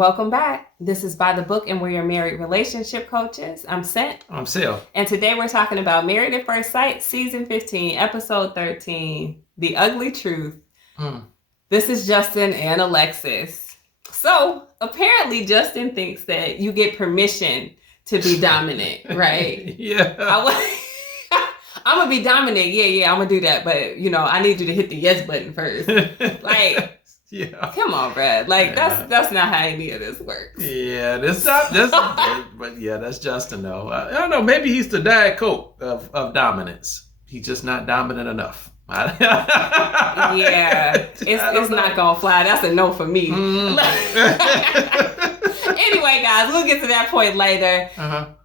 Welcome back. This is By the Book, and we're your married relationship coaches. I'm Sent. I'm Sil. And today we're talking about Married at First Sight, Season 15, Episode 13, The Ugly Truth. This is Justin and Alexis. So, apparently Justin thinks that you get permission to be dominant, right? Yeah. I'm going to be dominant. Yeah, I'm going to do that. But, I need you to hit the yes button first. Yeah. Come on, Brad. That's not how any of this works. Yeah, but yeah, that's Justin though. I don't know. Maybe he's the Diet Coke of dominance. He's just not dominant enough. Yeah, it's not gonna fly. That's a no for me. Anyway, guys, we'll get to that point later.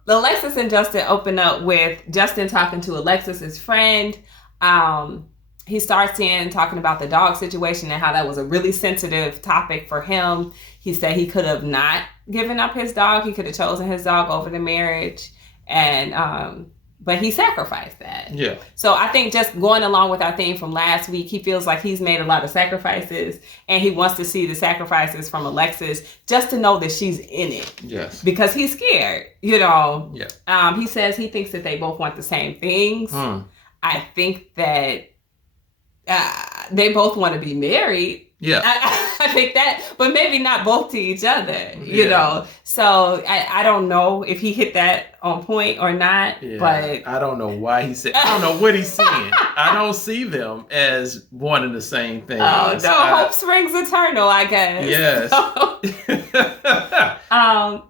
Alexis and Justin open up with Justin talking to Alexis's friend. He starts in talking about the dog situation and how that was a really sensitive topic for him. He said he could have not given up his dog. He could have chosen his dog over the marriage. But he sacrificed that. Yeah. So I think just going along with our theme from last week, he feels like he's made a lot of sacrifices and he wants to see the sacrifices from Alexis just to know that she's in it. Yes. Because he's scared, Yeah. He says he thinks that they both want the same things. I think that they both want to be married. Yeah. I think that, but maybe not both to each other, So I don't know if he hit that on point or not, but I don't know why he said, I don't know what he's saying. I don't see them as wanting the same thing. Oh, no, hope springs eternal, I guess. Yes.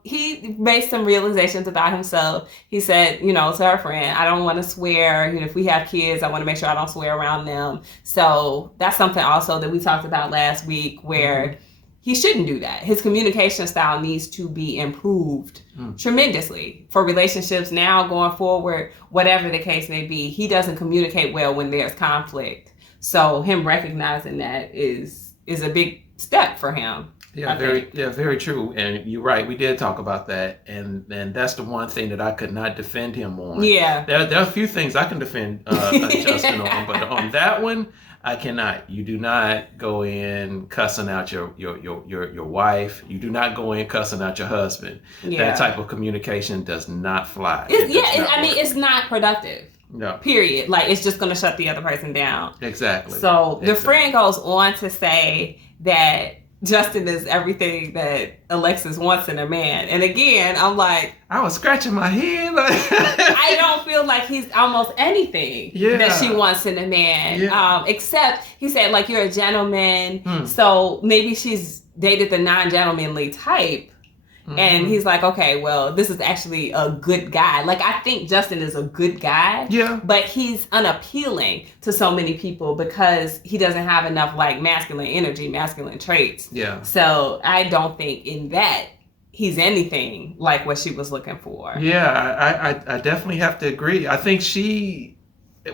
He made some realizations about himself. He said, to her friend, I don't want to swear. If we have kids, I want to make sure I don't swear around them. So that's something also that we talked about last week where he shouldn't do that. His communication style needs to be improved tremendously for relationships now going forward, whatever the case may be. He doesn't communicate well when there's conflict. So him recognizing that is a big step for him. Yeah, very true. And you're right. We did talk about that. And that's the one thing that I could not defend him on. Yeah. There are a few things I can defend Justin on, but on that one, I cannot. You do not go in cussing out your wife. You do not go in cussing out your husband. Yeah. That type of communication does not fly. It's not productive. No. Period. It's just going to shut the other person down. Exactly. So the friend goes on to say that Justin is everything that Alexis wants in a man. And again, I'm like, I was scratching my head. I don't feel like he's almost anything that she wants in a man. Yeah. Except he said, you're a gentleman. So maybe she's dated the non-gentlemanly type. And he's like, okay, well, this is actually a good guy. I think Justin is a good guy. Yeah. But he's unappealing to so many people because he doesn't have enough masculine energy, masculine traits. Yeah. So I don't think in that he's anything like what she was looking for. Yeah, I definitely have to agree. I think she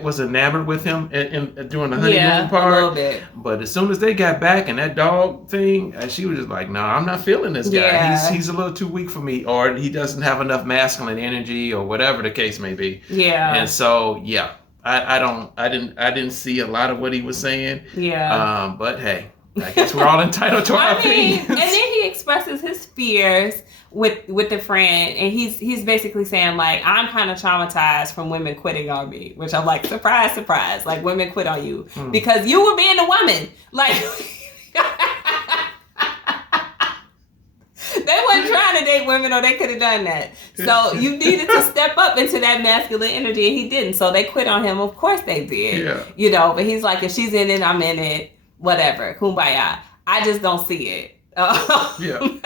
was enamored with him during the honeymoon part. A little bit. But as soon as they got back and that dog thing, she was just like, no, I'm not feeling this guy. Yeah. He's a little too weak for me, or he doesn't have enough masculine energy, or whatever the case may be. Yeah. And so, yeah, I didn't see a lot of what he was saying. Yeah. But hey, I guess we're all entitled to our opinions. And then he expresses his fears with the friend, and he's basically saying I'm kind of traumatized from women quitting on me, which I'm like, surprise, surprise, women quit on you because you were being a woman. They weren't trying to date women, or they could have done that. So you needed to step up into that masculine energy, and he didn't. So they quit on him. Of course they did. Yeah. But he's like, if she's in it, I'm in it. Whatever, kumbaya. I just don't see it. Yeah.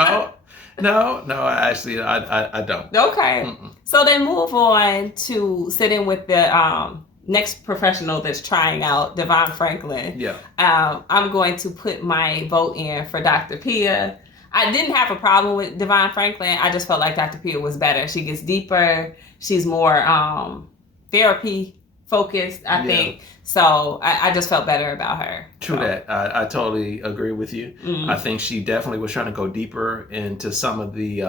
No. Actually, I don't. Okay. So they move on to sitting with the next professional that's trying out, Devon Franklin. Yeah. I'm going to put my vote in for Dr. Pia. I didn't have a problem with Devon Franklin. I just felt like Dr. Pia was better. She gets deeper. She's more therapy focused, I think. So I just felt better about her. True that. I totally agree with you. I think she definitely was trying to go deeper into some of the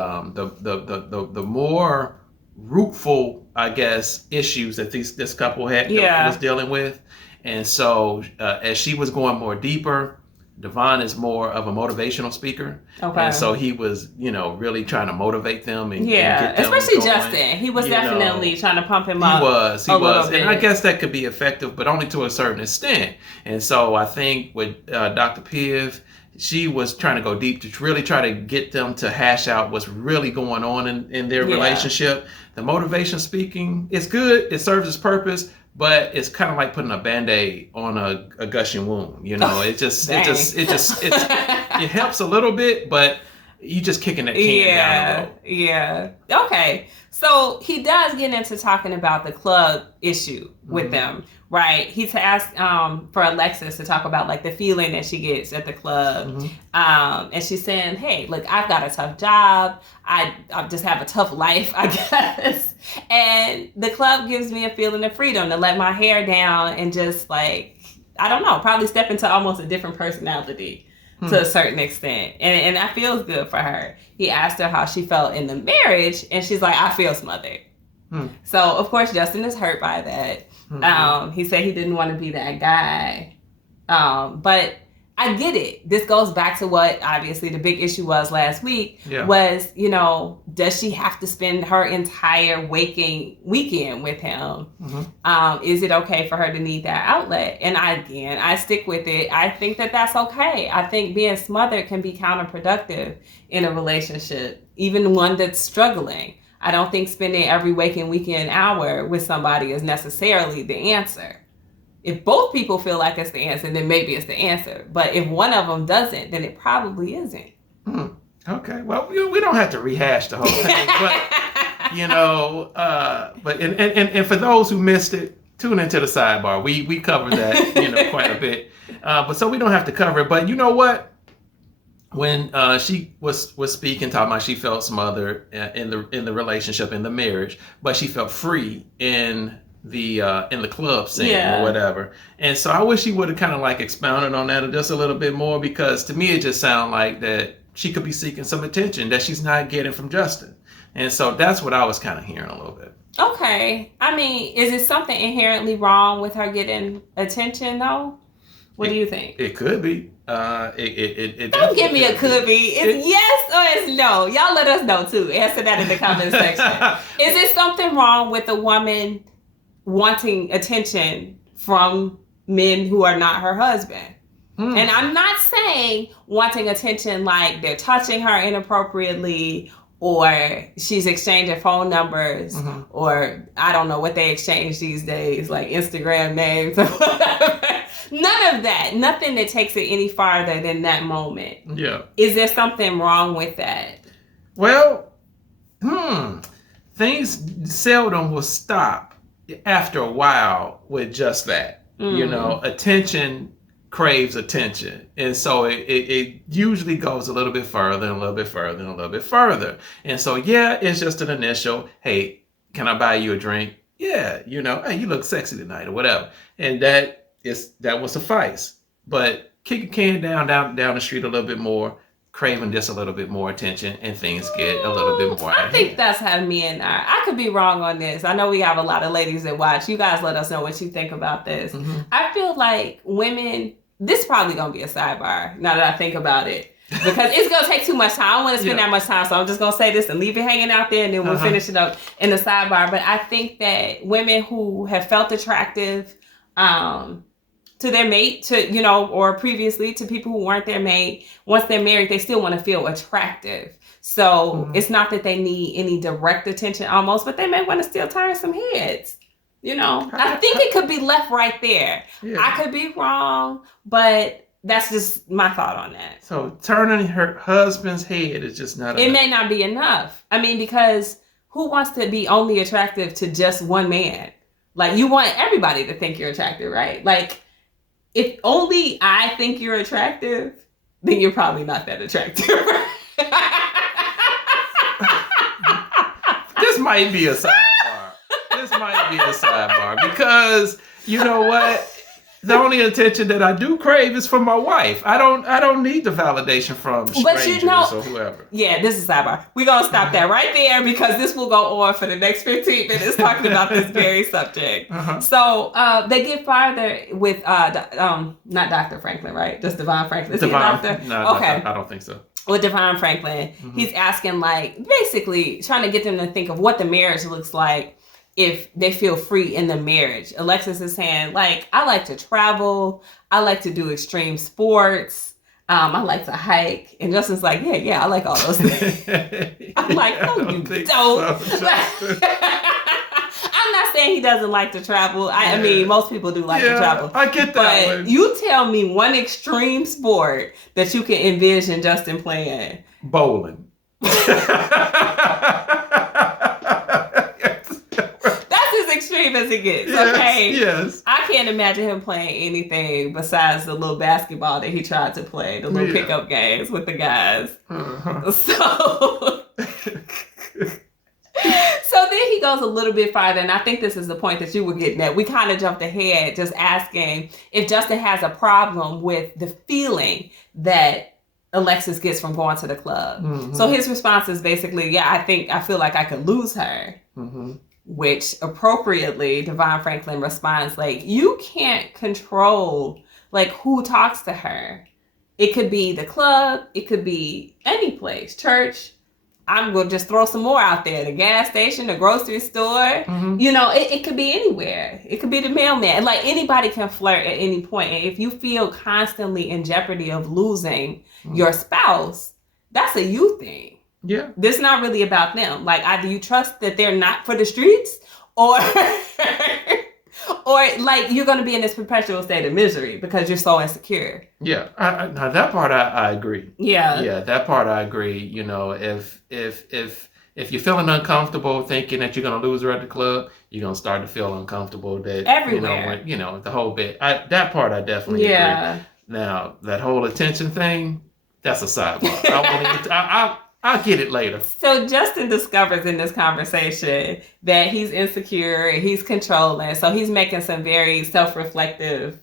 more rootful, I guess, issues that this couple was dealing with. And so as she was going more deeper, Devon is more of a motivational speaker. Okay. And so he was, really trying to motivate them and yeah, get them especially going. Justin. He was definitely trying to pump him up. He was. Bit. And I guess that could be effective, but only to a certain extent. And so I think with Dr. Piv, she was trying to go deep to really try to get them to hash out what's really going on in their relationship. The motivation speaking is good. It serves its purpose, but it's kind of like putting a Band-Aid on a gushing wound. It helps a little bit, but you just kicking that can down the road. Yeah. Okay. So he does get into talking about the club issue with them, right? He's asked for Alexis to talk about like the feeling that she gets at the club. And she's saying, hey, look, I've got a tough job. I just have a tough life, I guess. And the club gives me a feeling of freedom to let my hair down and just like, I don't know, probably step into almost a different personality. To a certain extent. And that feels good for her. He asked her how she felt in the marriage, and she's like, I feel smothered. So, of course, Justin is hurt by that. He said he didn't want to be that guy. But I get it. This goes back to what, obviously, the big issue was last week, was, does she have to spend her entire waking weekend with him? Is it okay for her to need that outlet? And I stick with it. I think that that's okay. I think being smothered can be counterproductive in a relationship, even one that's struggling. I don't think spending every waking weekend hour with somebody is necessarily the answer. If both people feel like it's the answer, then maybe it's the answer. But if one of them doesn't, then it probably isn't. Okay. Well, we don't have to rehash the whole thing, but and for those who missed it, tune into the sidebar. We covered that quite a bit, but so we don't have to cover it. But you know what? When she was speaking, talking about she felt smothered in the relationship, in the marriage, but she felt free in the club scene or whatever. And so I wish she would have kind of like expounded on that just a little bit more, because to me it just sounded like that she could be seeking some attention that she's not getting from Justin. And so that's what I was kind of hearing a little bit. Okay. I mean, is it something inherently wrong with her getting attention though? What do you think? It could be. Don't give me a could be. It's yes or it's no. Y'all let us know too. Answer that in the comment section. Is it something wrong with a woman wanting attention from men who are not her husband? And I'm not saying wanting attention like they're touching her inappropriately or she's exchanging phone numbers or I don't know what they exchange these days, like Instagram names or whatever. None of that. Nothing that takes it any farther than that moment. Yeah. Is there something wrong with that? Well, things seldom will stop after a while with just that. Attention craves attention. And so it usually goes a little bit further and a little bit further and a little bit further. And so, it's just an initial, hey, can I buy you a drink? Yeah, hey, you look sexy tonight or whatever. And that will suffice. But kick a can down the street a little bit more, craving just a little bit more attention, and things get a little bit more I think that's how men are. I could be wrong on this. I know we have a lot of ladies that watch. You guys let us know what you think about this. I feel like women, this is probably going to be a sidebar now that I think about it, because it's going to take too much time. I don't want to spend that much time, so I'm just going to say this and leave it hanging out there, and then we'll finish it up in the sidebar. But I think that women who have felt attractive to their mate, or previously to people who weren't their mate, once they're married, they still want to feel attractive. So it's not that they need any direct attention almost, but they may want to still turn some heads. I think it could be left right there. Yeah. I could be wrong, but that's just my thought on that. So turning her husband's head is just not enough. It may not be enough. I mean, because who wants to be only attractive to just one man? Like, you want everybody to think you're attractive, right? Like, if only I think you're attractive, then you're probably not that attractive. This might be a sidebar. Because you know what? The only attention that I do crave is from my wife. I don't need the validation from strangers or whoever. Yeah, this is sidebar. We're gonna stop that right there because this will go on for the next 15 minutes talking about this very subject. So they get farther with not Dr. Franklin, right? Just Devon Franklin. Is he a doctor? No, okay. I don't think so. With Devon Franklin, he's asking, like, basically trying to get them to think of what the marriage looks like if they feel free in the marriage. Alexis is saying, like, I like to travel. I like to do extreme sports. I like to hike. And Justin's like, yeah, I like all those things. I'm like, no, you don't. So, I'm not saying he doesn't like to travel. I mean, most people do like to travel. I get that But you tell me one extreme sport that you can envision Justin playing. Bowling. Extreme as it gets, yes, okay? Yes. I can't imagine him playing anything besides the little basketball that he tried to play, the little pickup games with the guys. So then he goes a little bit farther, and I think this is the point that you were getting at. We kind of jumped ahead just asking if Justin has a problem with the feeling that Alexis gets from going to the club. So his response is basically, I feel like I could lose her. Which appropriately, Devon Franklin responds like, you can't control like who talks to her. It could be the club. It could be any place, church. I'm going to just throw some more out there. The gas station, the grocery store, you know, it could be anywhere. It could be the mailman. Like anybody can flirt at any point. And if you feel constantly in jeopardy of losing your spouse, that's a you thing. Yeah. This is not really about them. Like, either you trust that they're not for the streets or like you're going to be in this perpetual state of misery because you're so insecure. Yeah. Now that part I agree. Yeah. Yeah. That part I agree. You know, if you're feeling uncomfortable thinking that you're going to lose her at the club, you're going to start to feel uncomfortable that, everywhere. The whole bit. That part I definitely agree. Now, that whole attention thing, that's a sidebar. I'll get it later. So Justin discovers in this conversation that he's insecure and he's controlling. So he's making some very self-reflective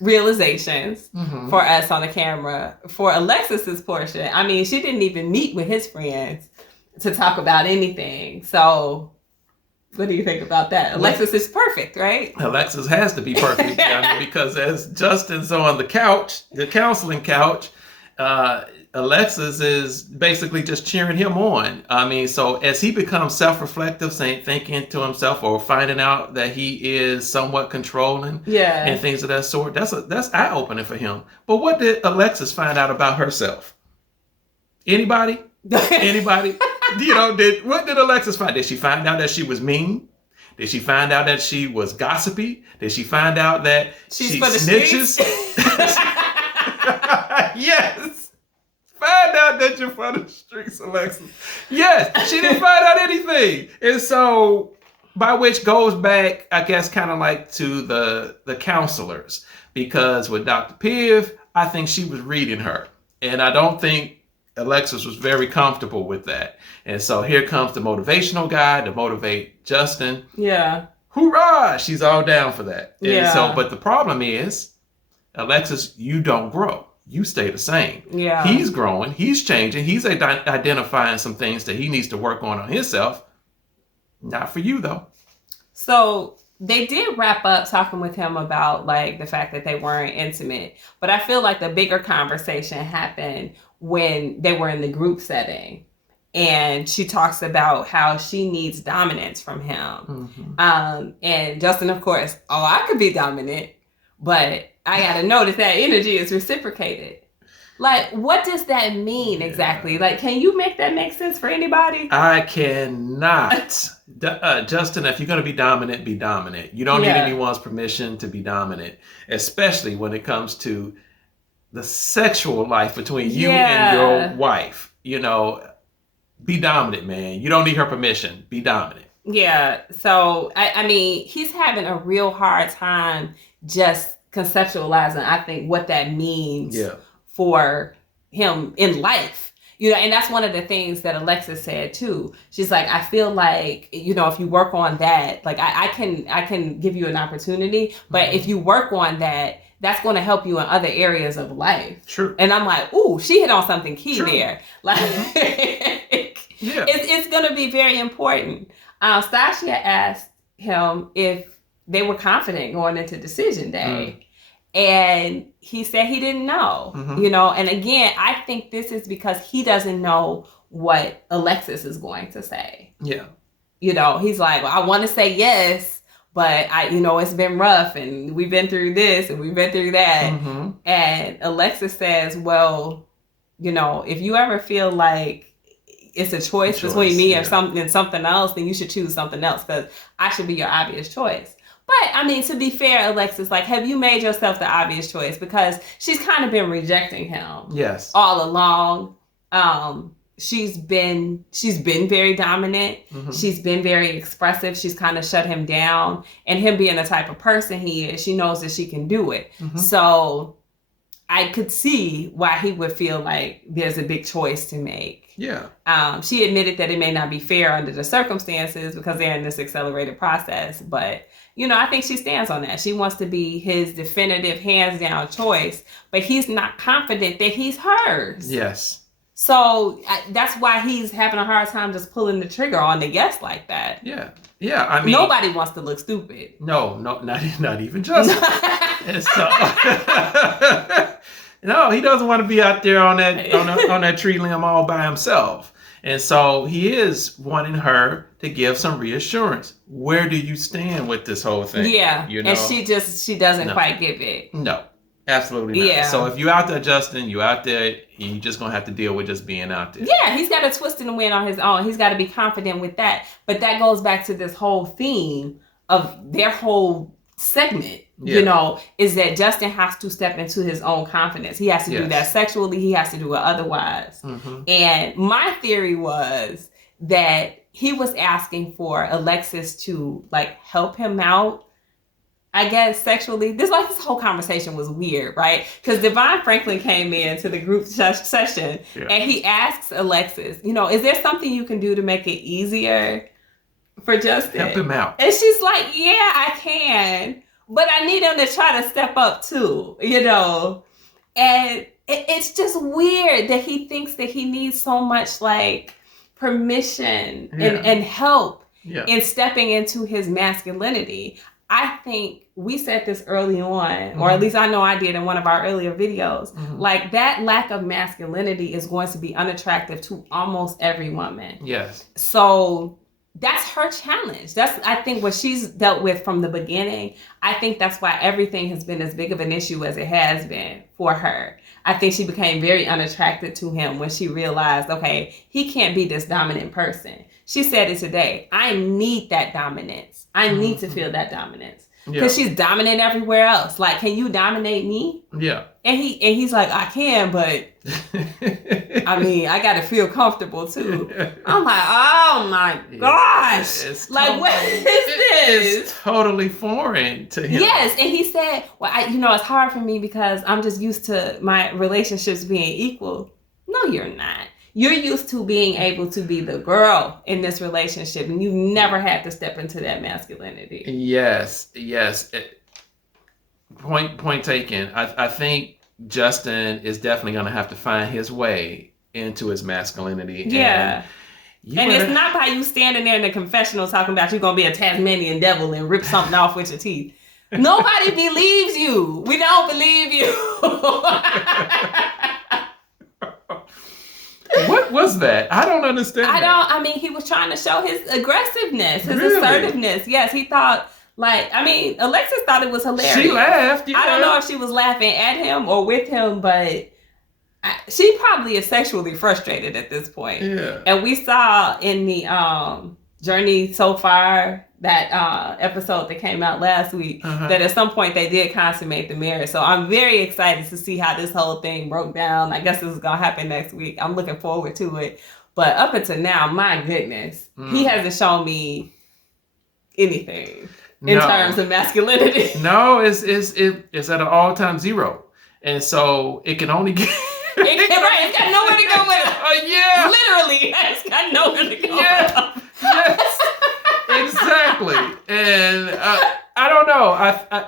realizations for us on the camera. For Alexis's portion, I mean, she didn't even meet with his friends to talk about anything. So what do you think about that? Alexis is perfect, right? Alexis has to be perfect. Because as Justin's on the couch, the counseling couch, Alexis is basically just cheering him on. I mean, so as he becomes self-reflective, thinking to himself or finding out that he is somewhat controlling and things of that sort, that's eye-opening for him. But what did Alexis find out about herself? Anybody? Anybody? What did Alexis find? Did she find out that she was mean? Did she find out that she was gossipy? Did she find out that she snitches? Yes. Find out that you're for the streets, Alexis. Yes, she didn't find out anything. And so, by which goes back, I guess, kind of like to the counselors. Because with Dr. Piv, I think she was reading her. And I don't think Alexis was very comfortable with that. And so here comes the motivational guy to motivate Justin. Yeah. Hoorah! She's all down for that. Yeah. And so, but the problem is, Alexis, you don't grow. You stay the same. Yeah. He's growing. He's changing. He's identifying some things that he needs to work on himself. Not for you, though. So they did wrap up talking with him about like the fact that they weren't intimate. But I feel like the bigger conversation happened when they were in the group setting. And she talks about how she needs dominance from him. And Justin, of course, I could be dominant, but I got to know that energy is reciprocated. Like, what does that mean exactly? Like, can you make that make sense for anybody? I cannot. Justin, if you're going to be dominant, be dominant. You don't need anyone's permission to be dominant, especially when it comes to the sexual life between you and your wife. Be dominant, man. You don't need her permission. Be dominant. Yeah. So, I mean, he's having a real hard time just conceptualizing, I think, what that means for him in life. And that's one of the things that Alexis said too. She's like, I feel like, if you work on that, like I can give you an opportunity, but if you work on that, that's going to help you in other areas of life. True. And I'm like, ooh, she hit on something key True. there. Like, it's going to be very important. Stacia asked him if they were confident going into decision day. And he said he didn't know, and again, I think this is because he doesn't know what Alexis is going to say. Yeah. He's like, well, I want to say yes, but it's been rough and we've been through this and we've been through that. And Alexis says, well, if you ever feel like it's a choice between me and something else, then you should choose something else because I should be your obvious choice. But, I mean, to be fair, Alexis, like, have you made yourself the obvious choice? Because she's kind of been rejecting him. Yes. All along. She's been very dominant. She's been very expressive. She's kind of shut him down. And him being the type of person he is, she knows that she can do it. So I could see why he would feel like there's a big choice to make. Yeah. She admitted that it may not be fair under the circumstances because they're in this accelerated process. But, I think she stands on that. She wants to be his definitive, hands down choice, but he's not confident that he's hers. Yes. So that's why he's having a hard time just pulling the trigger on the yes like that. Yeah. Yeah. I mean, nobody wants to look stupid. No, not even Justin. And so, no, he doesn't want to be out there on that tree limb all by himself. And so he is wanting her to give some reassurance. Where do you stand with this whole thing? Yeah. And she doesn't quite give it. No, absolutely not. Yeah. So if you're out there, Justin, you're out there, you're just going to have to deal with just being out there. Yeah, he's got to twist and win on his own. He's got to be confident with that. But that goes back to this whole theme of their whole segment. Is that Justin has to step into his own confidence. He has to do that sexually. He has to do it otherwise. And my theory was that he was asking for Alexis to help him out, I guess, sexually. This whole conversation was weird, right? Because Devon Franklin came into the group session and he asks Alexis, is there something you can do to make it easier for Justin? Help him out. And she's like, yeah, I can. But I need him to try to step up too, And it's just weird that he thinks that he needs so much permission and help in stepping into his masculinity. I think we said this early on, or at least I know I did in one of our earlier videos, that lack of masculinity is going to be unattractive to almost every woman. Yes. So that's her challenge. That's, I think, what she's dealt with from the beginning. I think that's why everything has been as big of an issue as it has been for her. I think she became very unattracted to him when she realized, okay, he can't be this dominant person. She said it today. I need that dominance. I need to feel that dominance. Because she's dominant everywhere else. Can you dominate me? Yeah. And he's like, I can, but I mean, I got to feel comfortable too. I'm like, oh my gosh. What is this? It's totally foreign to him. Yes. And he said, well, it's hard for me because I'm just used to my relationships being equal. No, you're not. You're used to being able to be the girl in this relationship, and you never had to step into that masculinity. Yes. Point taken. I think Justin is definitely going to have to find his way into his masculinity. Yeah. And it's not by you standing there in the confessional talking about you're going to be a Tasmanian devil and rip something off with your teeth. Nobody believes you. We don't believe you. What was that? I don't understand. He was trying to show his aggressiveness, his assertiveness. Yes, he thought, Alexis thought it was hilarious. She laughed. I don't know if she was laughing at him or with him, but she probably is sexually frustrated at this point. Yeah. And we saw in the Journey So Far, that episode that came out last week, that at some point they did consummate the marriage. So I'm very excited to see how this whole thing broke down. I guess this is going to happen next week. I'm looking forward to it. But up until now, my goodness, he hasn't shown me anything in terms of masculinity. No, it's at an all-time zero. And so it can only get... It's got nowhere to go with it. Oh, Yeah. Literally, has got nowhere to go. Yeah. Yes. Exactly. And I don't know.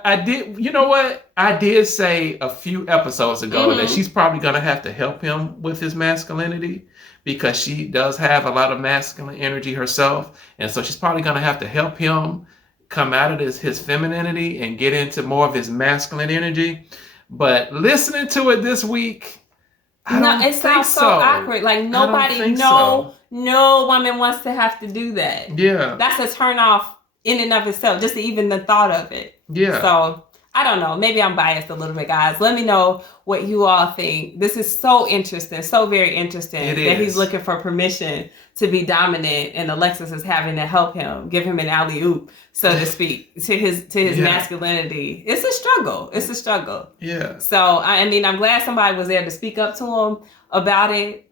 I did. You know what? I did say a few episodes ago that she's probably gonna have to help him with his masculinity because she does have a lot of masculine energy herself, and so she's probably gonna have to help him come out of his femininity and get into more of his masculine energy. But listening to it this week, it sounds so awkward. Like nobody, no woman wants to have to do that. Yeah, that's a turn off in and of itself. Just even the thought of it. Yeah. So I don't know. Maybe I'm biased a little bit, guys. Let me know what you all think. This is so interesting, so very interesting that he's looking for permission to be dominant, and Alexis is having to help him, give him an alley-oop, so to speak, to his masculinity. It's a struggle. It's a struggle. Yeah. So I mean, I'm glad somebody was there to speak up to him about it.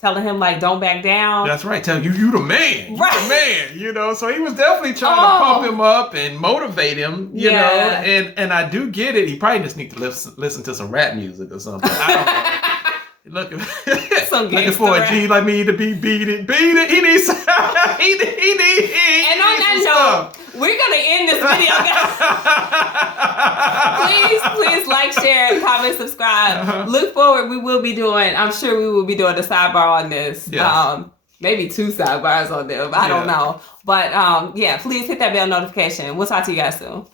Telling him, like, don't back down. That's right. Tell you the man. Right. You the man, you know. So he was definitely trying to pump him up and motivate him, you know. And I do get it. He probably just need to listen to some rap music or something. I don't know. Looking for a G like me to be beat it. He needs he needs. And on that note, we're gonna end this video, guys. please like, share, comment, subscribe. Look forward. I'm sure we will be doing a sidebar on this. Yes. Maybe 2 sidebars on them. I don't know. But please hit that bell notification. We'll talk to you guys soon.